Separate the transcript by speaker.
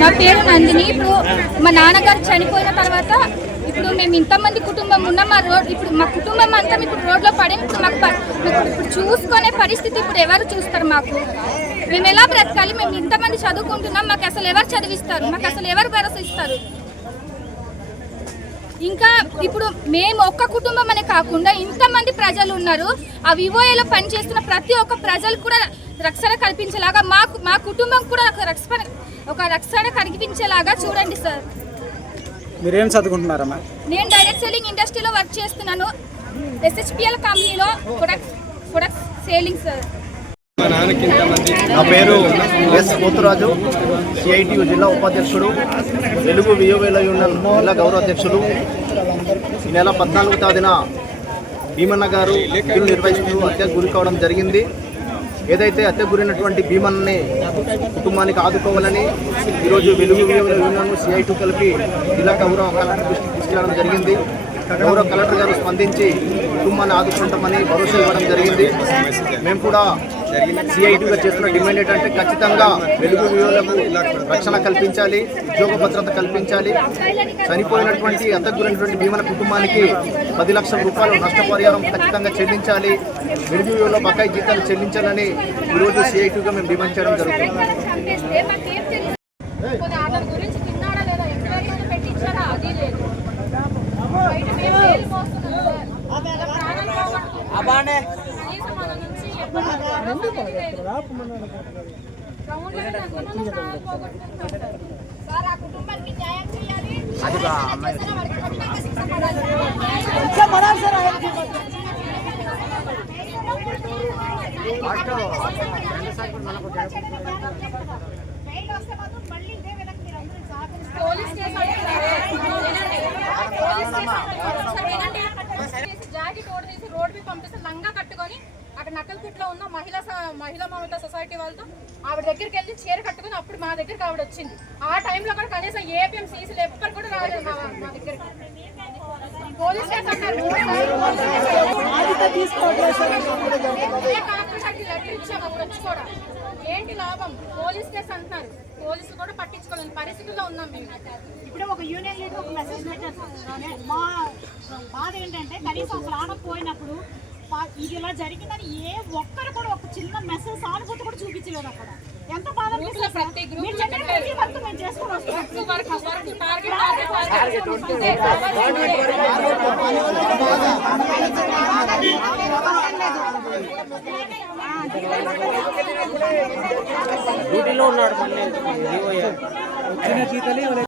Speaker 1: నా పేరు నందిని. ఇప్పుడు మా నాన్నగారు చనిపోయిన తర్వాత ఇప్పుడు మేము ఇంతమంది కుటుంబం ఉన్నాం మా రోడ్ ఇప్పుడు మా కుటుంబం అంతా ఇప్పుడు రోడ్లో పడి ఇప్పుడు మాకు ఇప్పుడు చూసుకునే పరిస్థితి ఇప్పుడు ఎవరు చూస్తారు మాకు? మేము ఎలా బ్రతకాలి? మేము ఇంతమంది చదువుకుంటున్నాం మాకు అసలు ఎవరు చదివిస్తారు? మాకు అసలు ఎవరు భరోసా ఇస్తారు? ఇంకా ఇప్పుడు మేము ఒక్క కుటుంబం అనే కాకుండా ఇంతమంది ప్రజలు ఉన్నారు. ఆ వివోఏలో పనిచేస్తున్న ప్రతి ఒక్క ప్రజలు కూడా రక్షణ కల్పించేలాగా మాకు మా కుటుంబం కూడా రక్షణ ఒక రక్షణ కల్పించేలాగా చూడండి సార్.
Speaker 2: మీరేం చదువుకుంటున్నారమ్మా
Speaker 1: నేను డైరెక్ట్ సెల్లింగ్ ఇండస్ట్రీలో వర్క్ చేస్తున్నాను. ఎస్హెచ్పిఎల్ కంపెనీలో ప్రొడక్ట్ ప్రొడక్ట్ సేలింగ్ సార్.
Speaker 3: నా పేరు ఎస్ పోతురాజు. సిఐటియు జిల్లా ఉపాధ్యక్షుడు. తెలుగు వియోవేల యూనియన్ జిల్లా గౌరవ అధ్యక్షుడు ఈ నెల పద్నాలుగు తేదీన భీమన్న గారు విధులు నిర్వహిస్తూ హత్యకు గురి కావడం జరిగింది. ఏదైతే హత్య గురైనటువంటి భీమన్ని కుటుంబానికి ఆదుకోవాలని ఈరోజు వెలుగు యూనియన్ సిఐటు కలిపి జిల్లా గౌరవ కలెక్టర్ దృష్టికి తీసుకెళ్ళడం జరిగింది. గౌరవ కలెక్టర్ గారు స్పందించి కుటుంబాన్ని ఆదుకుంటామని భరోసా ఇవ్వడం జరిగింది. మేము కూడా సిఐటిగా చేస్తున్న డిమాండ్ ఏంటంటే ఖచ్చితంగా వెలుగు విలువలకు రక్షణ కల్పించాలి ఉద్యోగ భద్రత కల్పించాలి. చనిపోయినటువంటి అత్తగురైనటువంటి భీమల కుటుంబానికి పది లక్షల రూపాయలు నష్టపరిహారం ఖచ్చితంగా చెల్లించాలి. వెలుగు విలువలో బకాయి జీతాలు చెల్లించాలని ఈరోజు సిఐటిగా మేము డిమాండ్ చేయడం జరుగుతుంది.
Speaker 1: అబానే. జాకెట్ ఓడి తీసి రోడ్ మీద పంపిస్తే లంగా కట్టుకొని అక్కడ నకల్పిట్లో ఉన్న మహిళా మహిళా మమత సొసైటీ వాళ్ళతో ఆవిడ దగ్గరికి వెళ్ళి చీర కట్టుకొని అప్పుడు మా దగ్గరికి ఆవిడ వచ్చింది. ఆ టైంలో కూడా కనీసం ఏపీఎం సీసీలు ఎవ్వరు కూడా రాలేదు మా మా దగ్గరికి. పోలీస్ లెటర్ ఇచ్చాము అప్పుడు వచ్చి కూడా. ఏంటి లాభం? పోలీస్ కేసు అంటున్నారు. పోలీసులు కూడా పట్టించుకోలేని పరిస్థితుల్లో ఉన్నాం మేము.
Speaker 4: ఇప్పుడు ఒక యూనియన్ లీడర్ ఒక మెసేజ్ పెట్టారు. మా బాధ ఏంటంటే కనీసం అసలు ఆడకపోయినప్పుడు ఇది ఇలా జరిగిందని ఏ ఒక్కరు కూడా ఒక చిన్న మెసేజ్ సానుభూతి కూడా చూపించలేదు అక్కడ ఎంత బాధ?
Speaker 1: ప్రతి
Speaker 4: వర్క్ మేము చేసుకొని.
Speaker 2: డ్యూటీలో ఉన్నాడు